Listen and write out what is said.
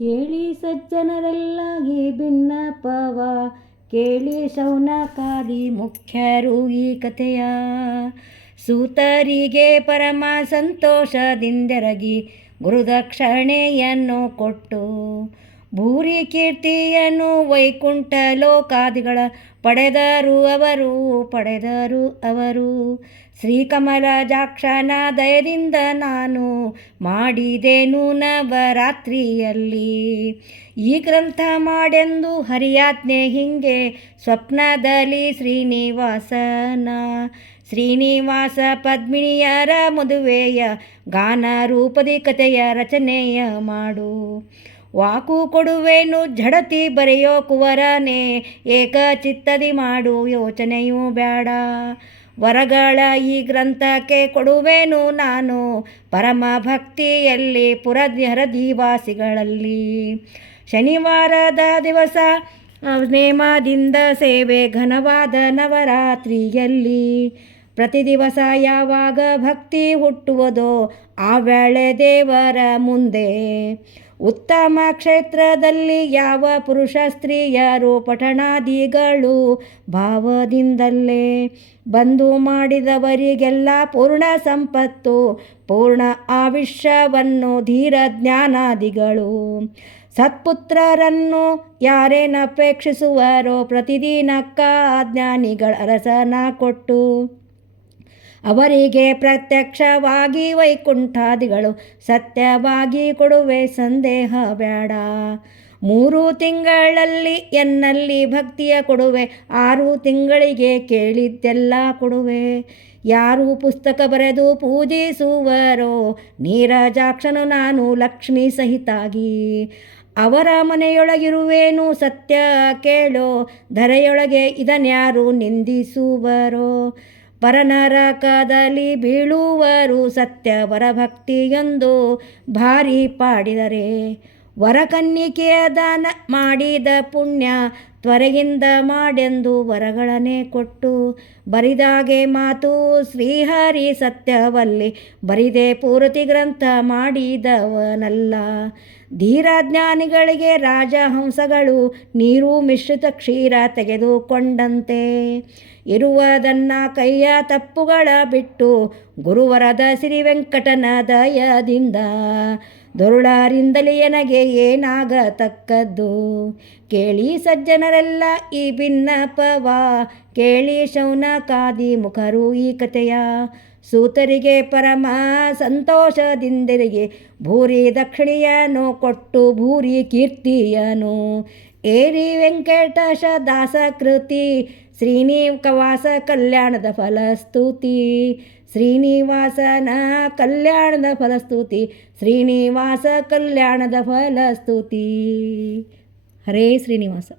ಕೇಳಿ ಸಜ್ಜನರೆಲ್ಲಾಗಿ ಭಿನ್ನಪವ ಕೇಳಿ ಶೌನಕಾದಿ ಮುಖ್ಯರು ಈ ಕಥೆಯ. ಸೂತರಿಗೆ ಪರಮ ಸಂತೋಷದಿಂದೆರಗಿ ಗುರುದಕ್ಷಿಣೆಯನ್ನು ಕೊಟ್ಟು ಭೂರಿ ಕೀರ್ತಿಯನ್ನು ವೈಕುಂಠ ಲೋಕಾದಿಗಳ ಪಡೆದರು ಅವರು ಪಡೆದರು ಅವರು. ಶ್ರೀಕಮಲಜಾಕ್ಷನ ದಯದಿಂದ ನಾನು ಮಾಡಿದೆನು ನವರಾತ್ರಿಯಲ್ಲಿ. ಈ ಗ್ರಂಥ ಮಾಡೆಂದು ಹರಿಯಾಜ್ಞೆ ಹಿಂಗೆ, ಸ್ವಪ್ನದಲ್ಲಿ ಶ್ರೀನಿವಾಸನ. ಶ್ರೀನಿವಾಸ ಪದ್ಮಿನಿಯರ ಮದುವೆಯ ಗಾನ ರೂಪದಿ ಕಥೆಯ ರಚನೆಯ ಮಾಡು. ವಾಕು ಕೊಡುವೆನು ಝಡತಿ ಬರೆಯೋ ಕುವರನೇ ಏಕಚಿತ್ತದಿ ಮಾಡು ಯೋಚನೆಯೂ ಬೇಡ ವರಗಳ ಈ ಗ್ರಂಥಕ್ಕೆ ಕೊಡುವೆನು ನಾನು ಪರಮ ಭಕ್ತಿಯಲ್ಲಿ ಪುರಜ್ಞರ ದಿವಾಸಿಗಳಲ್ಲಿ. ಶನಿವಾರದ ದಿವಸ ನೇಮದಿಂದ ಸೇವೆ ಘನವಾದ ನವರಾತ್ರಿಯಲ್ಲಿ. ಪ್ರತಿ ದಿವಸ ಯಾವಾಗ ಭಕ್ತಿ ಹುಟ್ಟುವುದೋ ಆ ವೇಳೆ ದೇವರ ಮುಂದೆ ಉತ್ತಮ ಕ್ಷೇತ್ರದಲ್ಲಿ ಯಾವ ಪುರುಷ ಸ್ತ್ರೀಯರು ಪಠಣಾದಿಗಳು ಭಾವದಿಂದಲೇ ಬಂದು ಮಾಡಿದವರಿಗೆಲ್ಲ ಪೂರ್ಣ ಸಂಪತ್ತು, ಪೂರ್ಣ ಆವಿಷ್ಯವನ್ನು ಧೀರ ಜ್ಞಾನಾದಿಗಳು. ಸತ್ಪುತ್ರರನ್ನು ಯಾರೇನಪೇಕ್ಷಿಸುವರೋ ಪ್ರತಿದಿನಕ್ಕ ಜ್ಞಾನಿಗಳ ಅರಸನ ಕೊಟ್ಟು ಅವರಿಗೆ ಪ್ರತ್ಯಕ್ಷವಾಗಿ ವೈಕುಂಠಾದಿಗಳು ಸತ್ಯವಾಗಿ ಕೊಡುವೆ ಸಂದೇಹ ಬೇಡ. ಮೂರು ತಿಂಗಳಲ್ಲಿ ಎನ್ನಲ್ಲಿ ಭಕ್ತಿಯ ಕೊಡುವೆ, ಆರು ತಿಂಗಳಿಗೆ ಕೇಳಿದ್ದೆಲ್ಲ ಕೊಡುವೆ. ಯಾರು ಪುಸ್ತಕ ಬರೆದು ಪೂಜಿಸುವರೋ, ನೀರಜಾಕ್ಷನು ನಾನು ಲಕ್ಷ್ಮಿ ಸಹಿತಾಗಿ. ಅವರ ಮನೆಯೊಳಗಿರುವೇನು ಸತ್ಯ ಕೇಳೋ, ಧರೆಯೊಳಗೆ ಇದನ್ಯಾರು ನಿಂದಿಸುವರೋ. ಪರನರಕದಲ್ಲಿ ಬೀಳುವರು ಸತ್ಯ ಭಕ್ತಿಯೊಂದು ಭಾರಿ ಪಾಡಿದರೆ. ವರಕನ್ನಿಕೆಯ ದಾನ ಮಾಡಿದ ಪುಣ್ಯ ತ್ವರೆಯಿಂದ ಮಾಡೆಂದು ವರಗಳನೆ ಕೊಟ್ಟು ಬರಿದಾಗೆ ಮಾತು ಶ್ರೀಹರಿ ಸತ್ಯವಲ್ಲಿ ಬರಿದೆ ಪೂರ್ತಿ ಗ್ರಂಥ ಮಾಡಿದವನಲ್ಲ. ಧೀರಜ್ಞಾನಿಗಳಿಗೆ ರಾಜಹಂಸಗಳು ನೀರು ಮಿಶ್ರಿತ ಕ್ಷೀರ ತೆಗೆದುಕೊಂಡಂತೆ. ಇರುವುದನ್ನ ಕೈಯ ತಪ್ಪುಗಳ ಬಿಟ್ಟು ಗುರುವರದ ಶ್ರೀ ವೆಂಕಟನ ದಯದಿಂದ ದೊರುಳಾರಿಂದಲೇ ನನಗೆ ಏನಾಗತಕ್ಕದ್ದು? ಕೇಳಿ ಸಜ್ಜನರೆಲ್ಲ ಈ ಭಿನ್ನಪವ? ಕೇಳಿ ಶೌನಕಾದಿ ಮುಖರು ಈ ಕಥೆಯ. ಸೂತರಿಗೆ ಪರಮ ಸಂತೋಷದಿಂದರಿಗೆ ಭೂರಿ ದಕ್ಷಿಣಿಯನು ಕೊಟ್ಟು ಭೂರಿ ಕೀರ್ತಿಯನು. ಏರಿ ವೆಂಕಟೇಶ ದಾಸಕೃತಿ ಶ್ರೀನಿವಾಸ ಕಲ್ಯಾಣದ ಫಲಸ್ತುತಿ. ಶ್ರೀನಿವಾಸನ ಕಲ್ಯಾಣದ ಫಲಸ್ತುತಿ, ಶ್ರೀನಿವಾಸ ಕಲ್ಯಾಣದ ಫಲಸ್ತುತಿ. ಹರೇ ಶ್ರೀನಿವಾಸ.